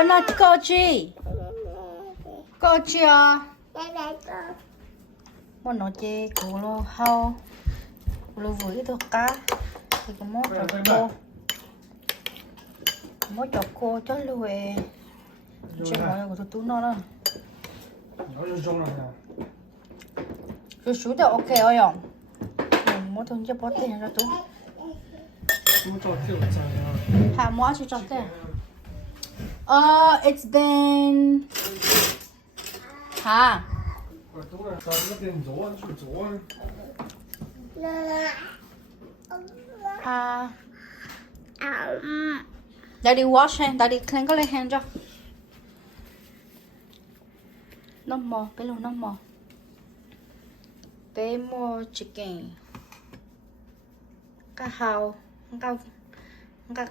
cho nó cô chi à muốn nó chơi cú lo hao cú lo vui được cá thì có mỗi cho cô cho lùi chuyện mọi người tụi nó đó rồi số được ok rồi không mỗi thằng cho bỏ tiền ra tụi how much you just there it's been hả Daddy wash hand, Daddy clean cái hand cho. No more, bé luôn no more. Bé mua chicken. Cá hào,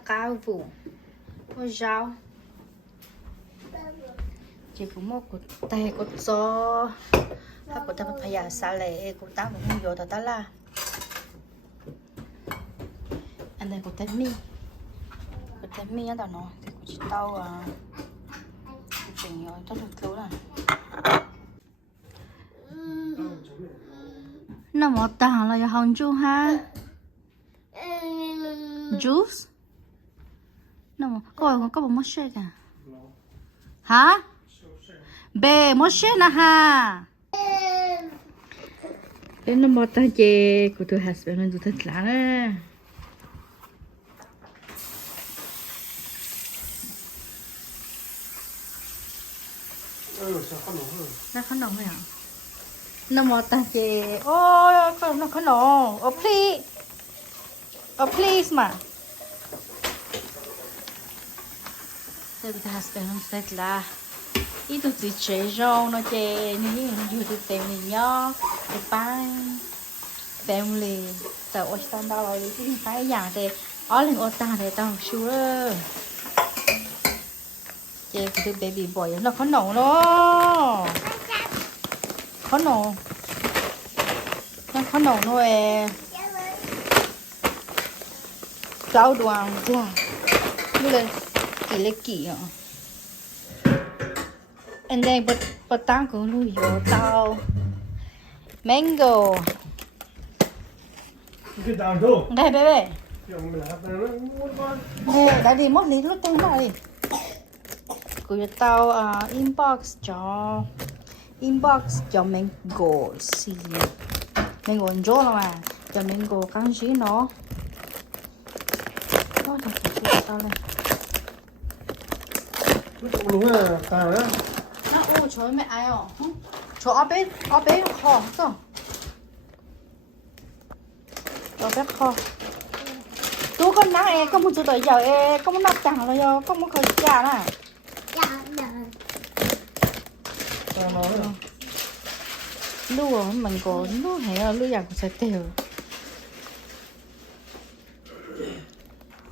cá vụ, mua rau. Chị cũng mua cột tay cột giò, hay cột tay phải giả xả lệ, cột tay cũng không vô ta là. And then cột tay mi. Cái mi đó nó thì cũng chỉ tao chỉnh rồi cho được cứu là nó một tao là hồng chu ha juice nó một có một món shake à hả bê món shake nè ha đến nó một tao chè của tôi husband nó thật lạ nè nó khăn nồng hả? Nó một tờ chè, ôi nó khăn nồng, please mà. Đây bây giờ husband nó sẽ là ít tụi chị chế rau nó chè như nhiều tụi family nhá, cái bánh family, tao ở sân đó rồi thì phải nhà thì ở lên ở ta thì tao sure. Chị cái baby boy nó có nổ đó có nổ nó có nổ rồi rau đoàn là như là kỳ à and then but tao cũng nuôi vô tao mango đây baby đây đã đi mất lý lúc tương này của tao inbox cho mango xì mango rô là mà cho mango cắn xí nó thôi thật tao này đúng là tao đó trời mẹ ai à trời ở bé kho sao ở bé kho chú con nắng em có một chút đợi giờ em có một nắp chẳng là giờ có một khởi già nè lúa mình có lúa hay lúa già cũng sẽ tiêu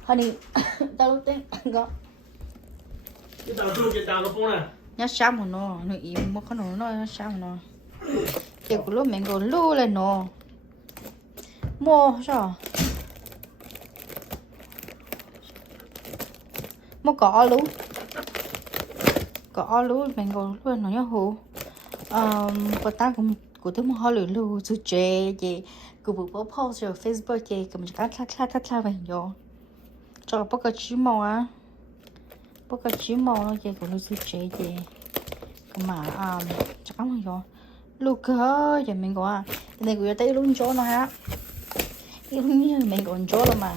honey tao lúc tên có cái tàu nó phong này nhá sáng một nó im một con nó sáng một nó kiểu của lúc mình có lúa lên nó mua sao mua cỏ lú mình còn luôn nó nhớ hú và ta cũng của tôi mua hoa lú chú chế gì của bộ post trên Facebook gì cũng cắt về rồi cho bóc cái chữ màu nó gì của lú chú chế gì mà chắc không rồi lú cơ giờ mình có này của tay luôn chỗ nó ha như mình còn chỗ là mà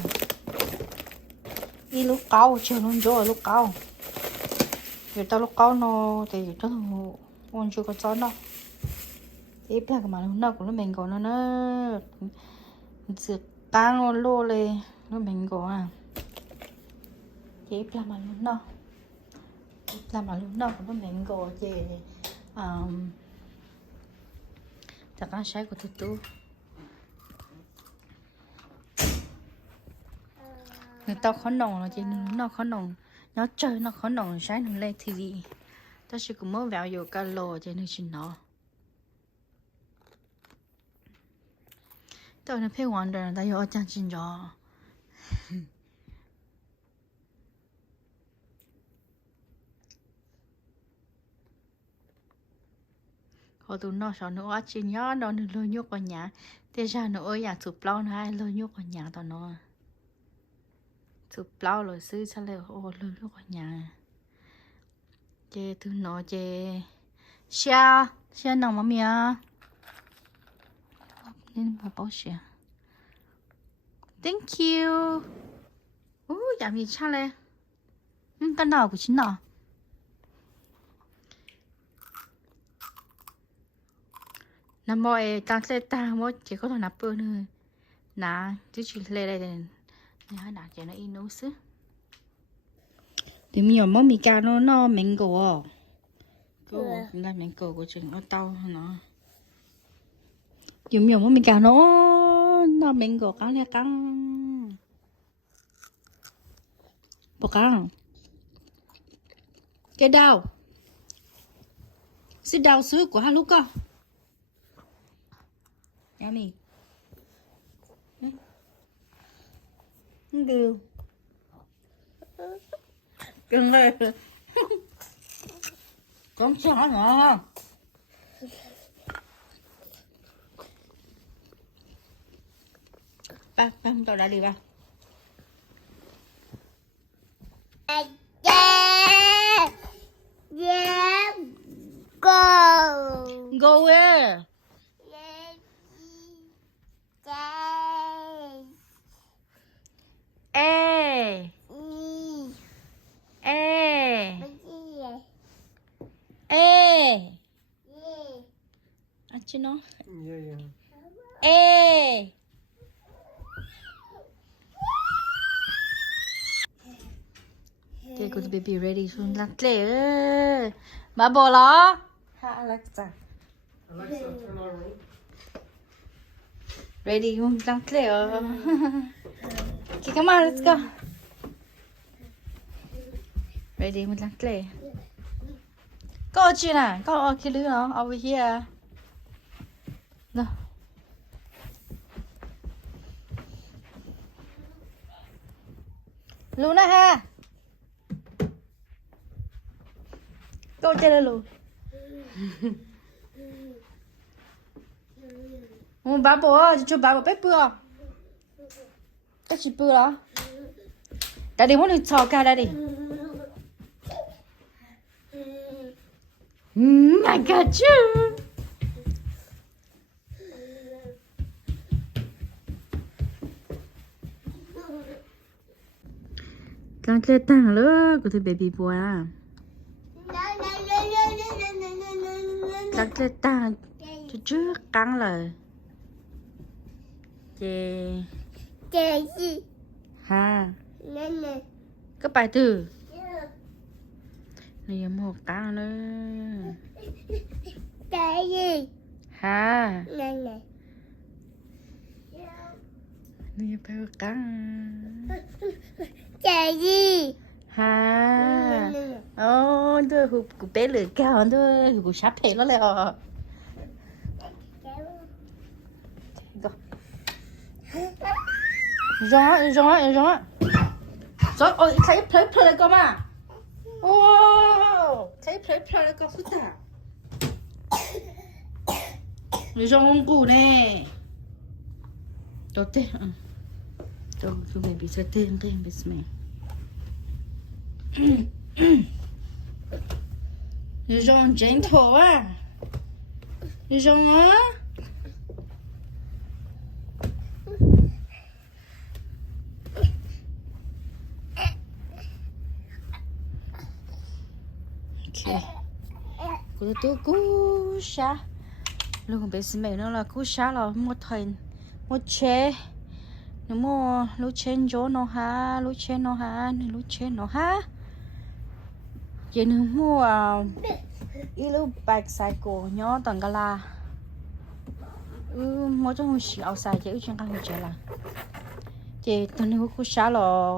đi lúc cao chưa luôn chỗ lúc cao người ta lúc cao nó thì nó còn chưa có chó nó tiếp là cái mà nó cũng nó mình còn nó sự tăng lô lên nó mình có tiếp là mà nó cũng nó mình có gì chắc ăn sáng của tôi người ta khó nồng là chị nó khó nồng nó chơi nó khó nồng sáng nó lên TV ta chỉ cũng mới vào vô calo cho nên chỉ nó tôi nó phải quan trọng ta vô trang trình rồi họ tụi nó sợ nó ở trên nhớ nó lôi nhốt vào nhà thế ra nó ở nhà chụp lâu nó hay lôi nhốt vào nhà tụi nó chụp lâu rồi xứ sao lại ô lôi nhốt vào nhà chê tụi nó chê xa xa nào mà mía nên mà bảo xe thank you giảm gì cha lên cái nào của chính nào nằm mọi ta sẽ ta mỗi chỉ có thằng nạp bơ nữa nà chứ chỉ lên đây này hai nạp chỉ nó in nấu xứ thì mình món mì cá nó mango cô là mango của chừng ở tàu nó dùng nhiều món mì cá nó mango cá này căng bộ căng cái đào xin đào sữa của hai lúc cơ yummy không được cưng ơi con chó nữa ba không tao đã đi ba go where chứ nó Okay, go to baby ready soon lắc lệ bà bỏ lo ha Alexa Alexa, turn on room. ready không lắc lệ okay come on let's go ready không lắc lệ có chuyện à có cái lưới nó over here no Luna ha cô chơi đây luôn bà bố cho bà bố bếp bữa cái gì bữa đó daddy muốn đi chào ca daddy I got you căng cái tang nữa của tôi baby boy à căng cái tang trước căng lời chê gì ha cái bài từ này một căng nữa chê gì ha này phải căng chê gì ha tôi hụt bé lửa cao tôi hụt sắp hết nó lại gió ôi thấy play con mà thấy play con phức tạp gió ông cụ nè tốt thế tôi phải bị sợ tên biết mày gió gentle à gió á tôi cú xa luôn không biết gì mày nó là cú xa là một thời một chế nó mua lúa chen gió nó ha lúa chen nó ha chị nó mua ít lúa bạch xài cổ nhỏ toàn cả là mỗi trong một xíu xài chứ chẳng cần chơi là chị tôi nó cú xa là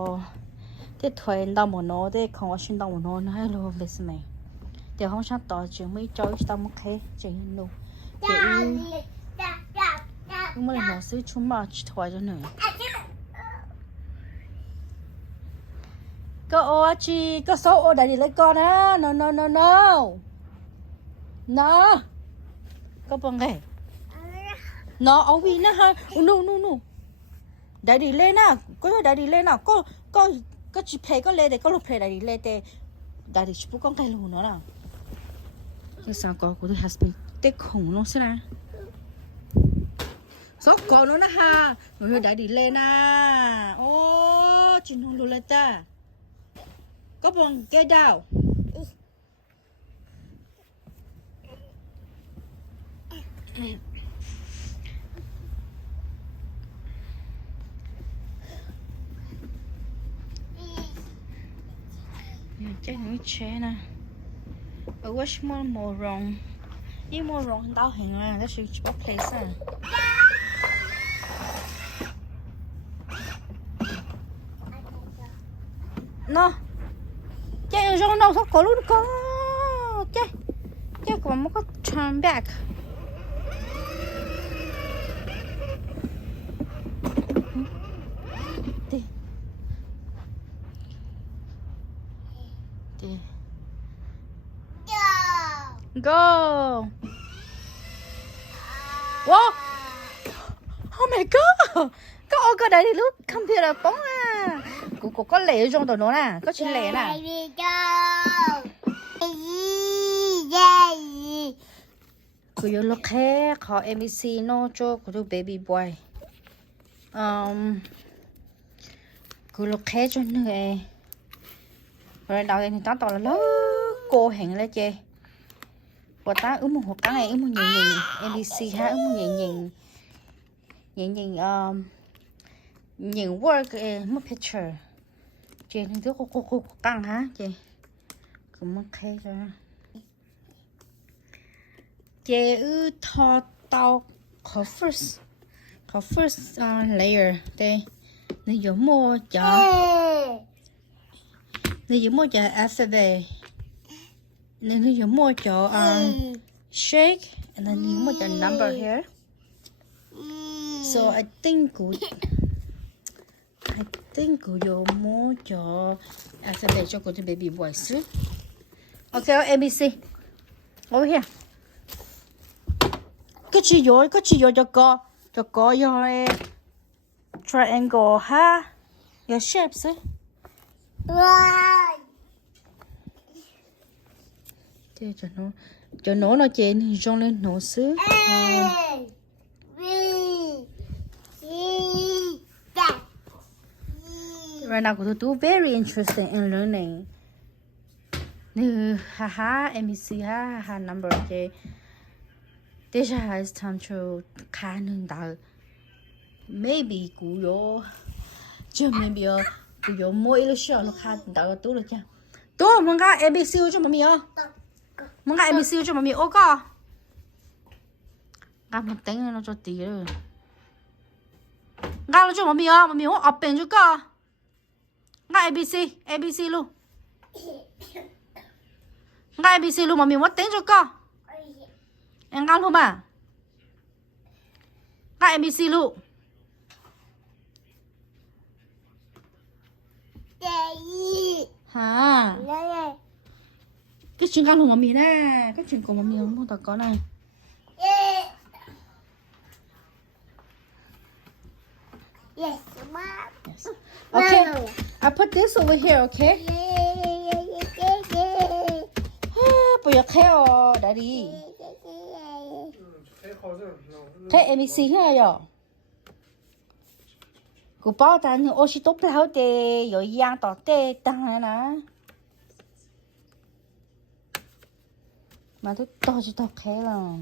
thế thời đau một nó thế không có xin đau một nó hay luôn biết gì mày để không sao tỏ chuyện mấy chơi tao mất hết chuyện luôn nhưng mà nó sẽ chúng mà chỉ thoại cho nữa có ô chi có số ô đại đi lấy con á no có bằng cái nó ở bên nó ha no đại đi lên à có đại đi lên à có chỉ play có lên để có lúc play đại đi lên để đại đi chụp con cái luôn nó nào cái sao có của tôi husband tết khủng nó xem nào sốt có nó ha rồi đại đi lên à ô chỉ nó luôn lên ta có bằng cái đào chắc nó chế nè ở wish more wrong nhưng more wrong tao hình là nó sẽ chụp place à nó chơi trong đâu sắp có luôn có chơi còn một cái turn back đi go wow oh my god có đây thì lúc computer bóng à cô có lệ trong tàu nó nè có chuyện lệ nè cô yêu lúc hè họ MBC nó cho cô tu baby boy cô lúc hè cho người rồi đầu thì tao tao là cô hẹn lại chơi và ta một hộp cá này một nhìn MBC ha một nhìn work một picture chị thì thứ cô căng hả chị cũng ok rồi chị thọ tao có first layer đây nếu giống mua cho alphabet nếu giống mua cho shake and then you put the number here so I think cô dùng mua cho alphabet cho cô the baby boy soup okay ABC over here cái gì cho có your triangle ha your shapes thế cho nó trên trong lên nó xứ right now cô tu very interesting in learning nu ha MBC ha number okay this has time to khả đạo maybe cô yo chứ maybe cô yo mỗi illustration nó khả đạo tu được chưa tu mong cái MBC cho mami ơ mong cái MBC cho mami ô co gặp một tiếng nó cho tí rồi gặp nó cho mami ơ mami hốt ập bên cho co ngay ABC luôn ngay ABC luôn mà mình mất tiếng cho con em ngon không à ngay ABC luôn hả cái chuyện con của mami nè cái chuyện của mami không có có này Yes, Mom. yes. Okay, I put this over here, okay? Bây giờ theo daddy. Thế em xí hả rồi? Cô bảo tao ô xí tốt lao tê, rồi giang tỏ tê tăng nè. Mà tôi to cho tao khé rồi.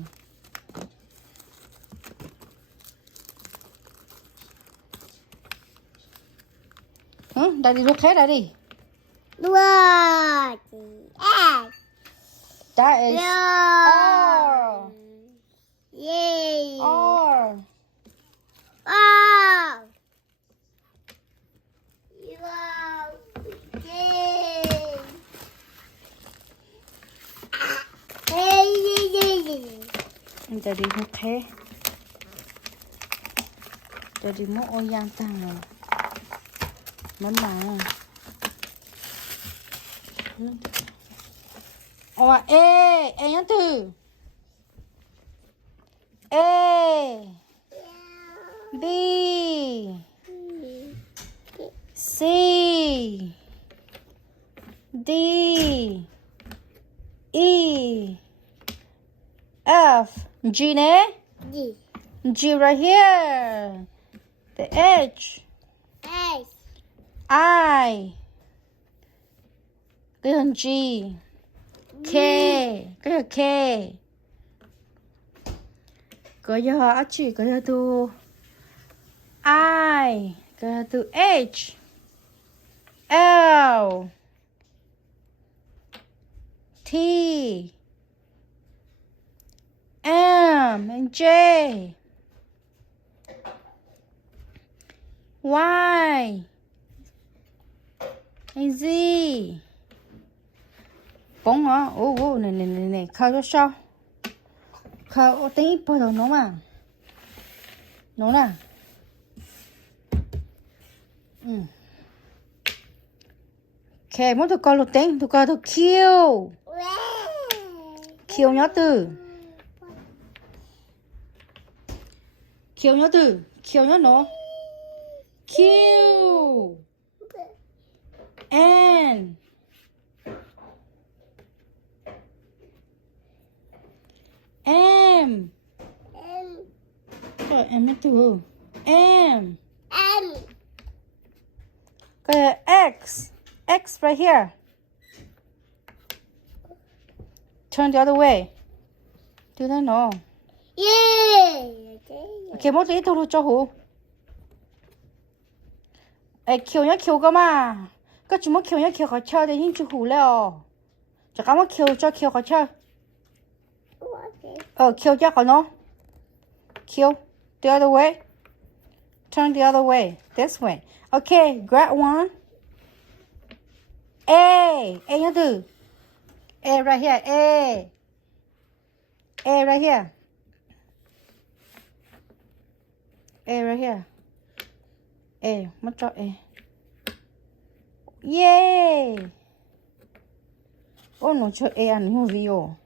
Daddy look here, Daddy. What? That is R. Yay. R. Wow. Wow. Yay. Hey. Daddy look here. Daddy mo ô giang tăng rồi. Món mà ê nhắn từ A, B, C, D, E, F, G nè. D, G right here. The H, H, I, cái hình G, K, cái là K. Có giờ chỉ có giờ từ I, có giờ từ H, L, T, M, and J, Y, and Z. Bóng hả? Ồ, này, khao cho sao? Khao, tính bao giờ nó mà. Nó nè. Ok, muốn tụi con lục tính, tụi con tụi Q. Q nhớ từ. Q nhớ từ. Q nhớ nó. Q. N. M. Trời, em nhớ từ. M. Cái X. X right here. Turn the other way. Do that no. Okay, một tí tôi cho hủ. Ê, kiều nhá kiều cơ mà. Có chúng một kiều nhá kiều khó chơi thì hình chú hủ leo. Chắc có một kiều cho kiều khó chơi. Kiều chắc khó nó. Kiều. The other way. Turn the other way. This way. Okay, grab one. A nhá từ. A right here. A right here. A right here. A, mất cho A. Yay! Oh no, cho A ăn nhiều video.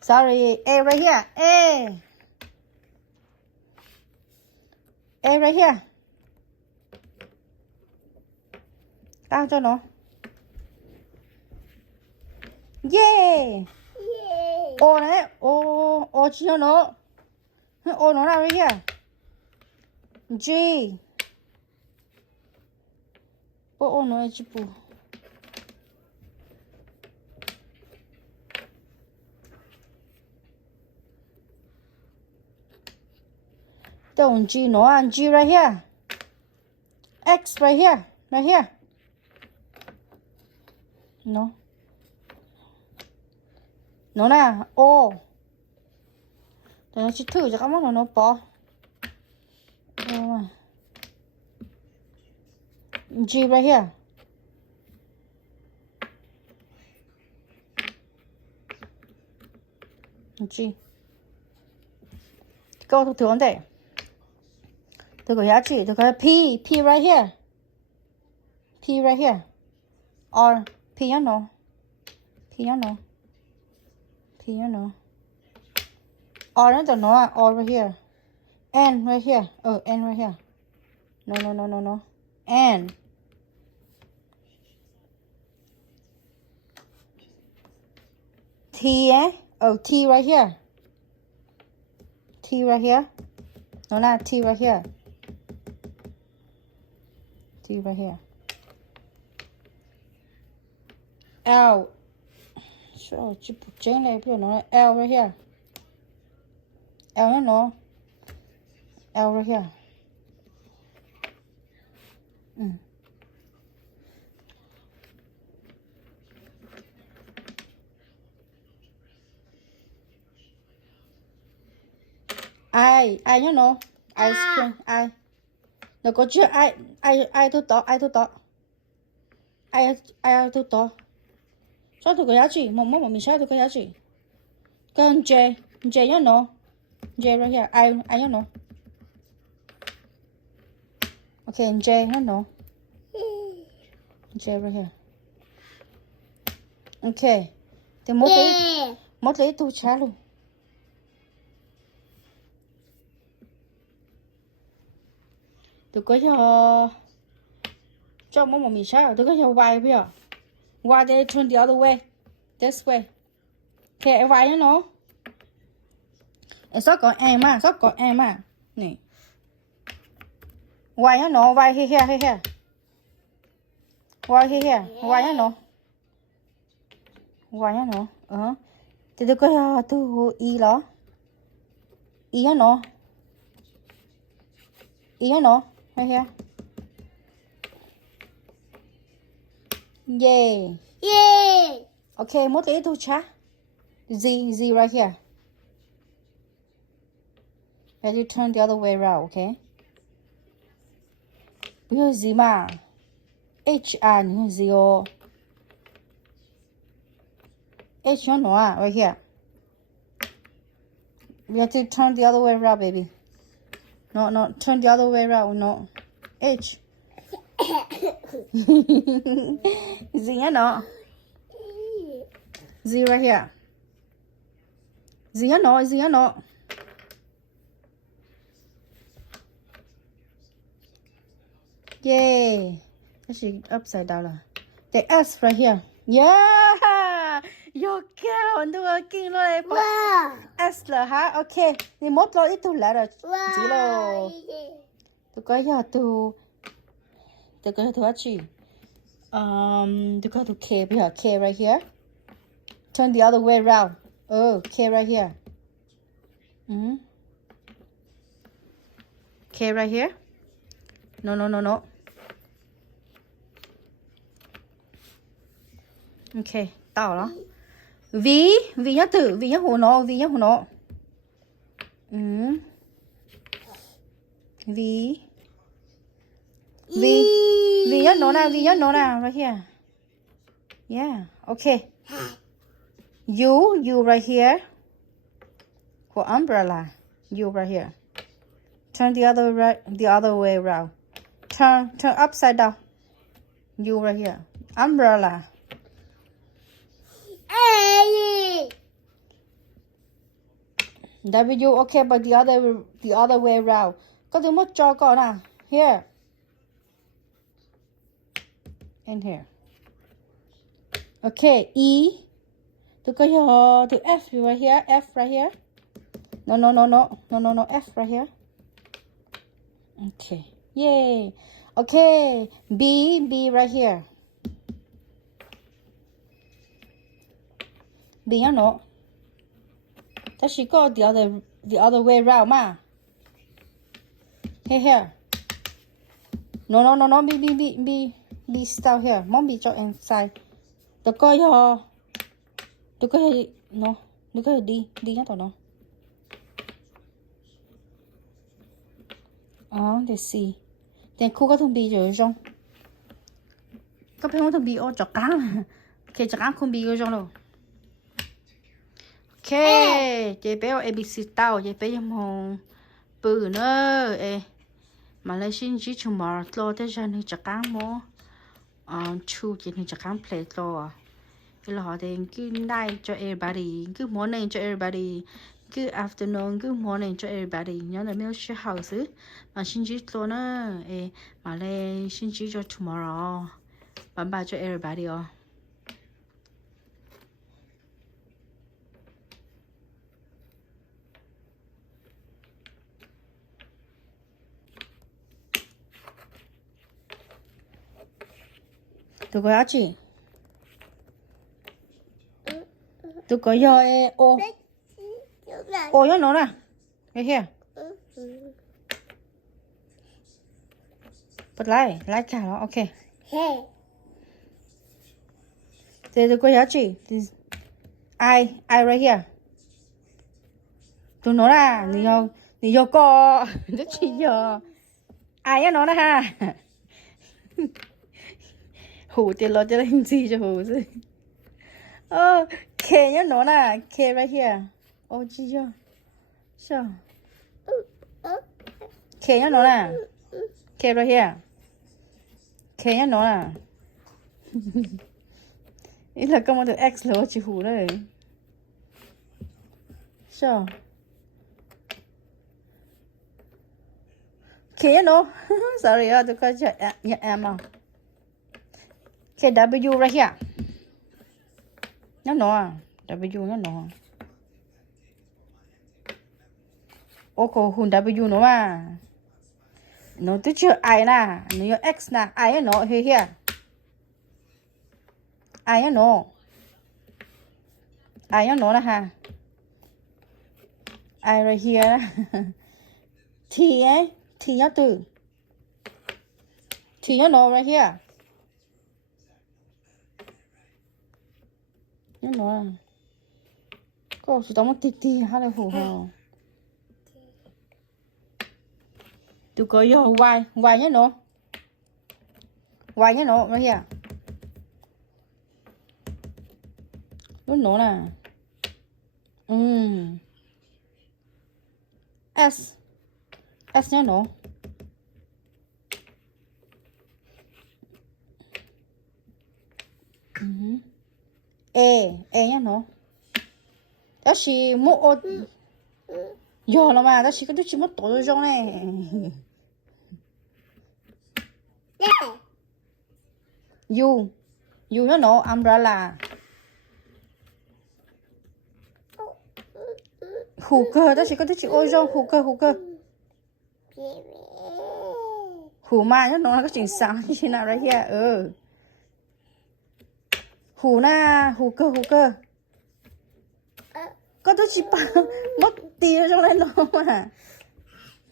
Sorry, A right here. A right here. Tăng cho nó. Yeah! O này, O chỉ cho nó. O nó nào right here. G. Bộ nó là chữ bù. Don't G nó ăn G right here. X right here. Right here. No. Nó nè. O. Để nó chỉ thử cho các món nó bỏ. G right here. G. Câu thứ vấn đề. Tôi có giá trị, tôi có P right here. P right here. Or P nhá nó. P nhá nó. P nhá nó. Or nó nó à, or right here. N right here. N right here. No. N. T T right here. T right here. No, not T right here. T right here. L. So, chỉ bút chén này, bây giờ nó là L right here. L nó. L right here. I nhớ nó. Ice cream. I. Nó có chữ I tôi to. I tôi to. Sao tôi có giá trị? Một mình sao tôi có giá trị? Con J nhớ nó. J right here. I nhớ nó. Okay, J nhớ nó. J right here. Okay. Thì một lấy tôi trả luôn. tôi có cho mong một mì sao tôi có y bây giờ y they turn the other way this way okay y nó sót còn em mà nè y nó y here y here y nó thì tôi có tôi y đó y nó right here yeah Yeah. okay một tí thôi cha z right here and you turn the other way around okay bây giờ gì mà h à gì ô h nó à right here we have to turn the other way around baby no turn the other way around no h Z nhá nó Z right here Z nhá nó yeah actually upside down là the S right here yeah yo kêu tôi kinh rồi Wow. S là hả okay thì một lỗi ít thôi là rồi gì Wow. rồi tôi có giờ tôi có tôi chỉ tôi có tôi K bây giờ K right here turn the other way around K right here K right here no okay tao đó V nhá tử V nhá hồ nó V nhá nó nào right here yeah okay U right here for umbrella U right here turn the other way around turn upside down U right here umbrella Hey. W okay but the other way around có thứ một cho con nào here and here okay E tôi có từ F right here F right here no F right here okay yay okay B right here B nhá nó ta chỉ có the other way around mà here no B style here mong bị cho inside tôi có no tôi có đi nhá tao nó để see để khu có thông bị rồi trong các bạn thông bị ô chọc cá khi chọc cá không bị rồi trong đâu ok chị bé ABC tao chị bé mong bự nữa mà lại xin chỉ chung mà lo tới ra nữa chọc cá mò chu chị nữa chọc cá plate lo cái là họ thì cứ night cho everybody cứ morning cho everybody cứ afternoon cứ morning cho everybody nhớ là mấy share house mà xin chỉ lo nữa mà lại xin chỉ cho tomorrow bye bye cho everybody tôi có chị tôi có ô nhá nó nè right here bật lại cả nó ok Hey. thế tôi có giá trị thì I right here tôi nói là你有个这chỉ giờ ai á nó nè ha hủ tiền lo cho lên gì cho hủ gì K nhá nó nè K right here ô chi chưa sao K nhá nó nè K right here K nhá nó nè ý là có một từ X là chỉ hủ đấy sao K Okay, no. Sorry, tôi coi cho em không. Okay, W right here. Nó nọ. W nó nọ. Ô, cô hùn W nó mà. Nó tôi chưa ai nè. Nó X nè. Ai nó here. Ai nó. Ai nó nè ha. I right here. T ấy. T nhá từ. T nhá nó right here. Nhá nó. Cô chỉ tao một tí tí hay là hổ hổ. Tụi có vô Y nhá nó. Y nhá nó right here. Nó nổ nè. S nhá nổ. E nhá nổ. Đó là một giờ là mà đó chỉ có chỉ một tổ trong này. U nhá nổ umbrella. Hooker đó chỉ có chỉ ô trong hooker. Hù mà nhá nó có chỉnh sáng như thế nào đấy here. Hù na hooker. Có tôi chỉ bảo mất tí ở trong này nó mà.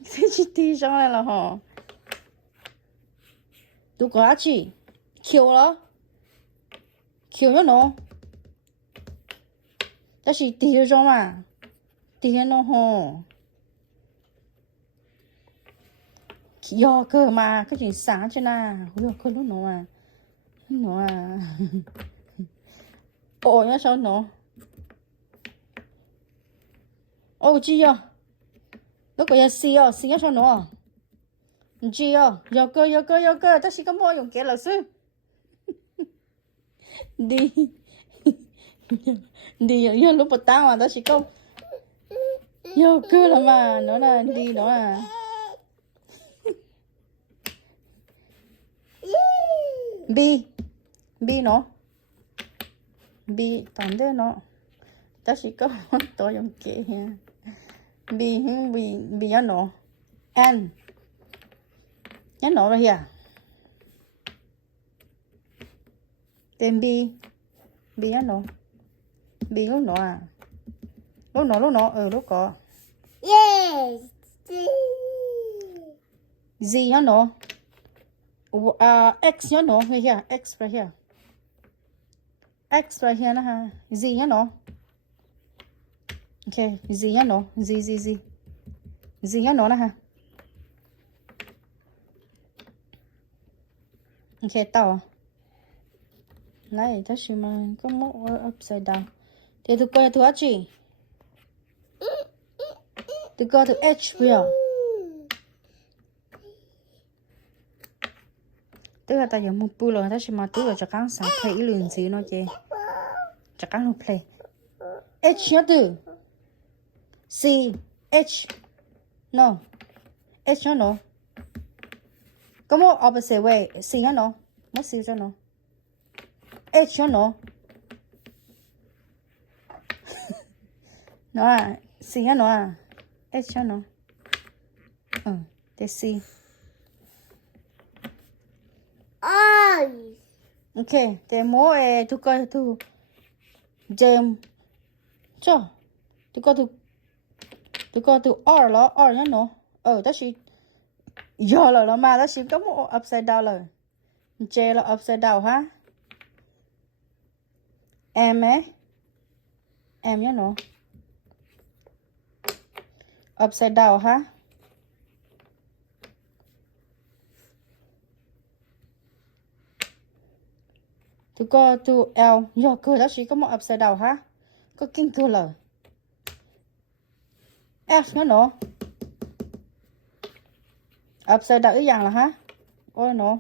Thế chỉ tí trong này là hả. Tôi có chỉ kill đó. Kill nhá nó. Đó chỉ tí ở trong mà. Tí nó hả. Do cơ mà cái chuyện sáng chứ na. Ôi cơ lúc nó mà. Nó à. Ôi nhá sao nó. Ôi chị à. Nó có gì à, gì sao nó. Chị à, do cơ, ta chỉ có mua dùng kia là sư. Đi giờ lúc bắt tao mà ta chỉ có. Do cơ là mà, nó là đi nó là. B nó. B toàn thế nó. Ta chỉ có tôi dùng kia nha. B nhá nó. N nhá nó rồi kìa. Tên B nhá nó. B lúc nó à. Lúc nó lúc có. Yes. Z nhá nó. X nhá nó rồi kìa. X right here. X right here nè ha. Z nhá nó. Okay, Z nhá nó. Z nhá nó nè ha. Okay, tao. Này, ta chỉ mà có một upside down. Thì tôi coi thứ gì? Tôi coi thứ H bây giờ. Tức là ta dùng một bữa rồi ta chỉ mà tôi cho các sáng play lường gì nó chứ. Cho các nó play. H nhá từ. C H no. H nhá nó. Có một opposite way. C nhá nó. Mất C cho nó. H nhá nó. Nó à. C nhá nó à. H nhá nó. Thế C. Ok. Thế mỗi tôi coi tôi. James. Cho. Tôi coi từ R là R nhá nó. Đó chỉ giờ là mà đó chỉ có một upside down rồi. J là upside down ha. M ấy. M nhá nó. Upside down ha. Tôi coi từ L giờ cơ đó chỉ có một upside down ha. Có kinh cơ lời. F nhá nó. Upside down ý dạng là ha. Ôi nó.